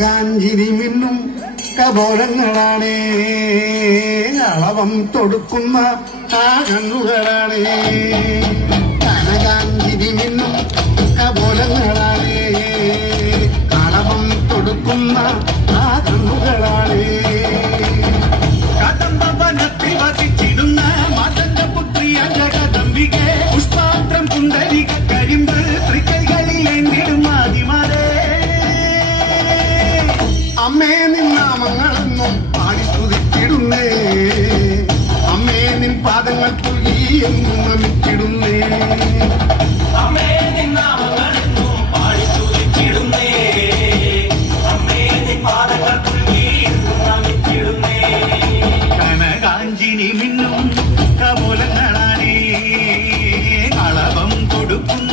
കനകാഞ്ചിരി മിന്നും കപോലങ്ങളാണേ, അളവം തൊടുക്കുന്ന ആ കണ്ണുകളാണേ. കനകാഞ്ചിരി മിന്നും കപോലങ്ങളാണേ, അളവം തൊടുക്കുന്ന ആ കണ്ണുകളാണേ. കദംബവനത്തിൽ വസിച്ചിടുന്ന മാതന്റെ പുത്രിയ ജഗദംബികെ, പുഷ്പാത്രം പുണ്ടരിക കരിമ്പ് തൃക്കൈകളിൽ എന്തിടും ആദിമാരേ. അമ്മേ നിന്നാമങ്ങളെന്നും പാടി സ്തുതിച്ചിടുന്നേ, അമ്മേ നിൻ പാദങ്ങൾ പുൽകി എന്നും നമിച്ചിടുന്നേ. അമ്മേ നിന്നാമങ്ങളെന്നും പാടി സ്തുതിച്ചിടുന്നേ, അമ്മേ നിൻ പാദങ്ങൾ പുൽകി എന്നും നമിച്ചിടുന്നേ. കനകാഞ്ചിനി മിന്നും കപോലങ്ങളാണേ, കളവം കൊടുക്കുന്ന